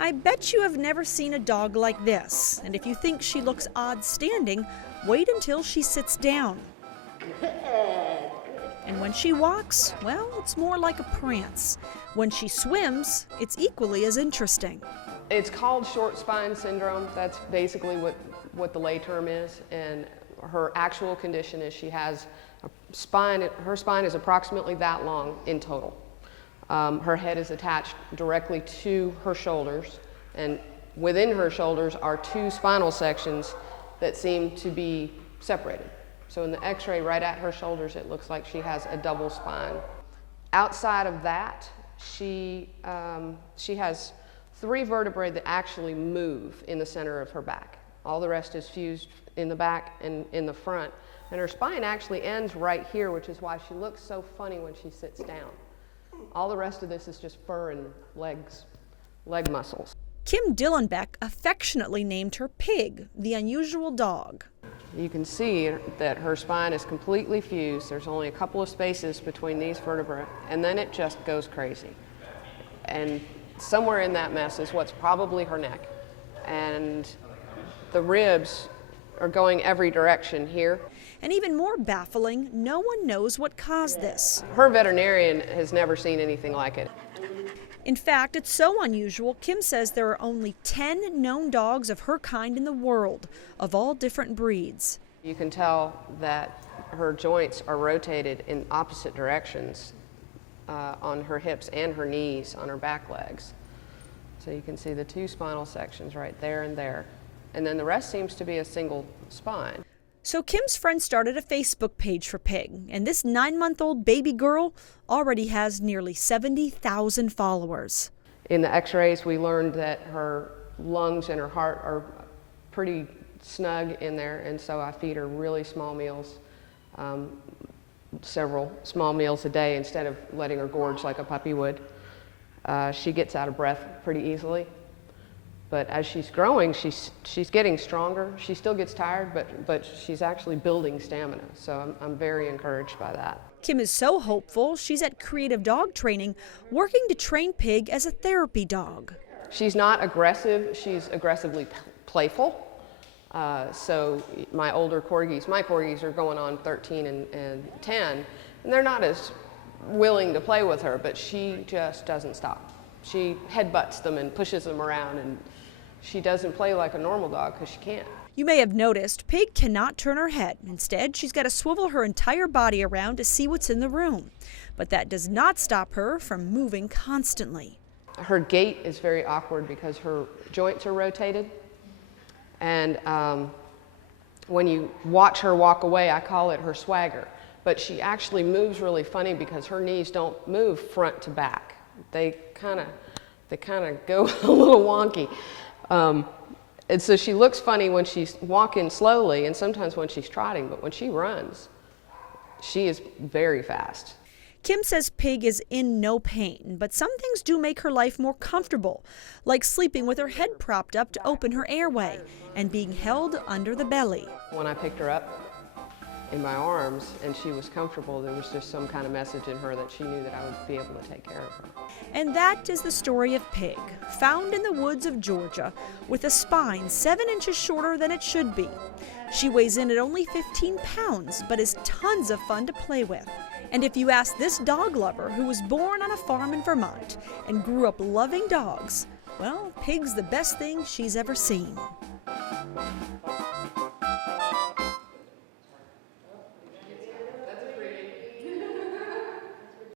I bet you have never seen a dog like this, and if you think she looks odd standing, wait until she sits down. And when she walks, well, it's more like a prance. When she swims, it's equally as interesting. It's called short spine syndrome. That's basically what the lay term is. And her actual condition is she has a spine, her spine is approximately that long in total. Her head is attached directly to her shoulders, and within her shoulders are two spinal sections that seem to be separated. So in the x-ray right at her shoulders, it looks like she has a double spine. Outside of that, she has 3 vertebrae that actually move in the center of her back. All the rest is fused in the back and in the front. And her spine actually ends right here, which is why she looks so funny when she sits down. All the rest of this is just fur and leg muscles. Kim Dillenbeck affectionately named her Pig, the unusual dog. You can see that her spine is completely fused. There's only a couple of spaces between these vertebrae, and then it just goes crazy. And somewhere in that mess is what's probably her neck. And the ribs are going every direction here. And even more baffling, no one knows what caused this. Her veterinarian has never seen anything like it. In fact, it's so unusual, Kim says there are only 10 known dogs of her kind in the world, of all different breeds. You can tell that her joints are rotated in opposite directions on her hips and her knees, on her back legs. So you can see the 2 spinal sections right there and there. And then the rest seems to be a single spine. So Kim's friend started a Facebook page for Pig, and this 9-month-old baby girl already has nearly 70,000 followers. In the x-rays, we learned that her lungs and her heart are pretty snug in there, and so I feed her really small meals, several small meals a day instead of letting her gorge like a puppy would. She gets out of breath pretty easily. But as she's growing, she's getting stronger. She still gets tired, but she's actually building stamina. So I'm very encouraged by that. Kim is so hopeful, she's at Creative Dog Training, working to train Pig as a therapy dog. She's not aggressive, she's aggressively playful. So my corgis are going on 13 and 10, and they're not as willing to play with her, but she just doesn't stop. She headbutts them and pushes them around, and she doesn't play like a normal dog because she can't. You may have noticed, Pig cannot turn her head. Instead, she's got to swivel her entire body around to see what's in the room. But that does not stop her from moving constantly. Her gait is very awkward because her joints are rotated. And when you watch her walk away, I call it her swagger. But she actually moves really funny because her knees don't move front to back. They kind of go a little wonky. And so she looks funny when she's walking slowly and sometimes when she's trotting, but when she runs, she is very fast. Kim says Pig is in no pain, but some things do make her life more comfortable, like sleeping with her head propped up to open her airway and being held under the belly. When I picked her up in my arms and she was comfortable, there was just some kind of message in her that she knew that I would be able to take care of her. And that is the story of Pig, found in the woods of Georgia with a spine 7 inches shorter than it should be. She weighs in at only 15 pounds, but is tons of fun to play with. And if you ask this dog lover who was born on a farm in Vermont and grew up loving dogs, well, Pig's the best thing she's ever seen.